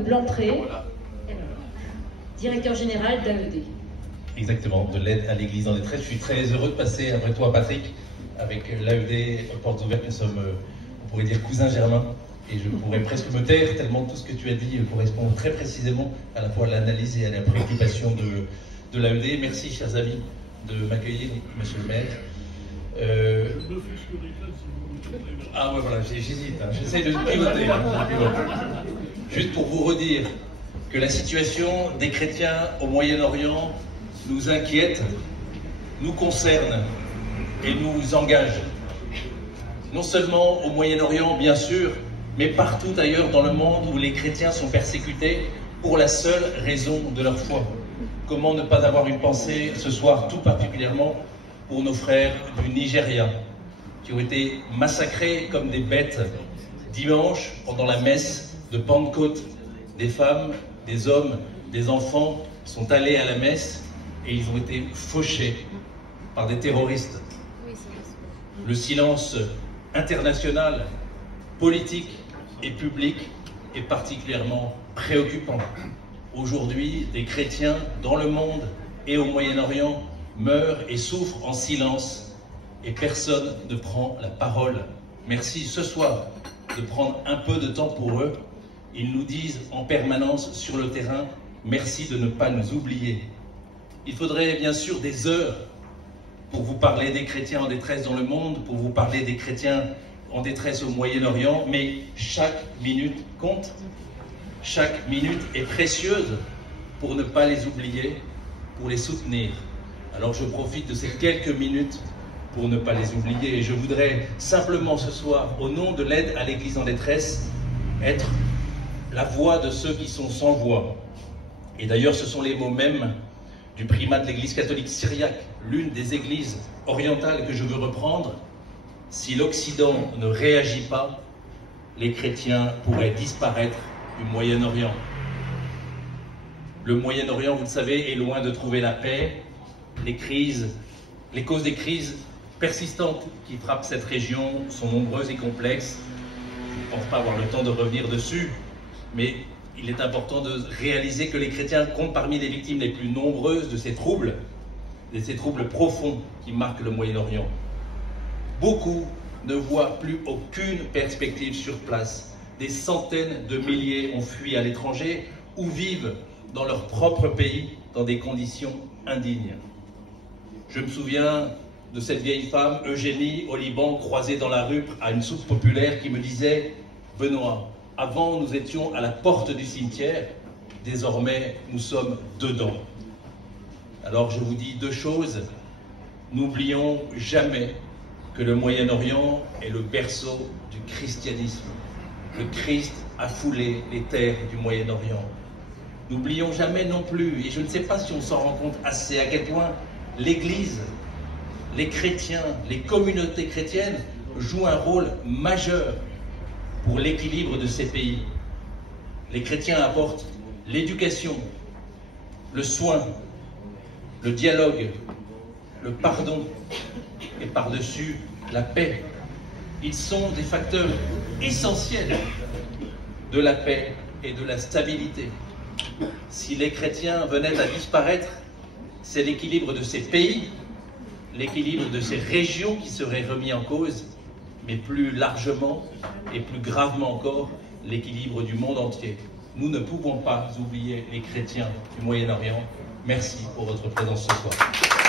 Blanpré, directeur général d'AED. Exactement, de l'aide à l'église en détresse. Je suis très heureux de passer après toi, Patrick, avec l'AED Portes Ouvertes. Nous sommes, on pourrait dire, cousins germains. Et je pourrais presque me taire tellement tout ce que tu as dit correspond très précisément à la fois à l'analyse et à la préoccupation de l'AED. Merci, chers amis, de m'accueillir, monsieur le maire. Ah ouais, voilà, j'hésite, hein. J'essaie de pivoter. Juste pour vous redire que la situation des chrétiens au Moyen-Orient nous inquiète, nous concerne et nous engage. Non seulement au Moyen-Orient, bien sûr, mais partout ailleurs dans le monde où les chrétiens sont persécutés pour la seule raison de leur foi. Comment ne pas avoir une pensée ce soir tout particulièrement pour nos frères du Nigeria, qui ont été massacrés comme des bêtes dimanche pendant la messe de Pentecôte. Des femmes, des hommes, des enfants sont allés à la messe et ils ont été fauchés par des terroristes. Le silence international, politique et public est particulièrement préoccupant. Aujourd'hui, des chrétiens dans le monde et au Moyen-Orient meurent et souffrent en silence et personne ne prend la parole. Merci ce soir de prendre un peu de temps pour eux. Ils nous disent en permanence sur le terrain, merci de ne pas nous oublier. Il faudrait bien sûr des heures pour vous parler des chrétiens en détresse dans le monde, pour vous parler des chrétiens en détresse au Moyen-Orient, mais chaque minute compte. Chaque minute est précieuse pour ne pas les oublier, pour les soutenir. Alors je profite de ces quelques minutes pour ne pas les oublier. Et je voudrais simplement ce soir, au nom de l'aide à l'Église en détresse, être la voix de ceux qui sont sans voix. Et d'ailleurs, ce sont les mots mêmes du primat de l'Église catholique syriaque, l'une des églises orientales que je veux reprendre. Si l'Occident ne réagit pas, les chrétiens pourraient disparaître du Moyen-Orient. Le Moyen-Orient, vous le savez, est loin de trouver la paix. Les causes des crises persistantes qui frappent cette région sont nombreuses et complexes. Je ne pense pas avoir le temps de revenir dessus, mais il est important de réaliser que les chrétiens comptent parmi les victimes les plus nombreuses de ces troubles profonds qui marquent le Moyen-Orient. Beaucoup ne voient plus aucune perspective sur place. Des centaines de milliers ont fui à l'étranger ou vivent dans leur propre pays dans des conditions indignes. Je me souviens de cette vieille femme, Eugénie, au Liban, croisée dans la rue à une soupe populaire qui me disait « Benoît, avant nous étions à la porte du cimetière, désormais nous sommes dedans. » Alors je vous dis deux choses. N'oublions jamais que le Moyen-Orient est le berceau du christianisme. Le Christ a foulé les terres du Moyen-Orient. N'oublions jamais non plus, et je ne sais pas si on s'en rend compte assez, à quel point l'Église, les chrétiens, les communautés chrétiennes jouent un rôle majeur pour l'équilibre de ces pays. Les chrétiens apportent l'éducation, le soin, le dialogue, le pardon et par-dessus la paix. Ils sont des facteurs essentiels de la paix et de la stabilité. Si les chrétiens venaient à disparaître, c'est l'équilibre de ces pays, l'équilibre de ces régions qui serait remis en cause, mais plus largement et plus gravement encore, l'équilibre du monde entier. Nous ne pouvons pas oublier les chrétiens du Moyen-Orient. Merci pour votre présence ce soir.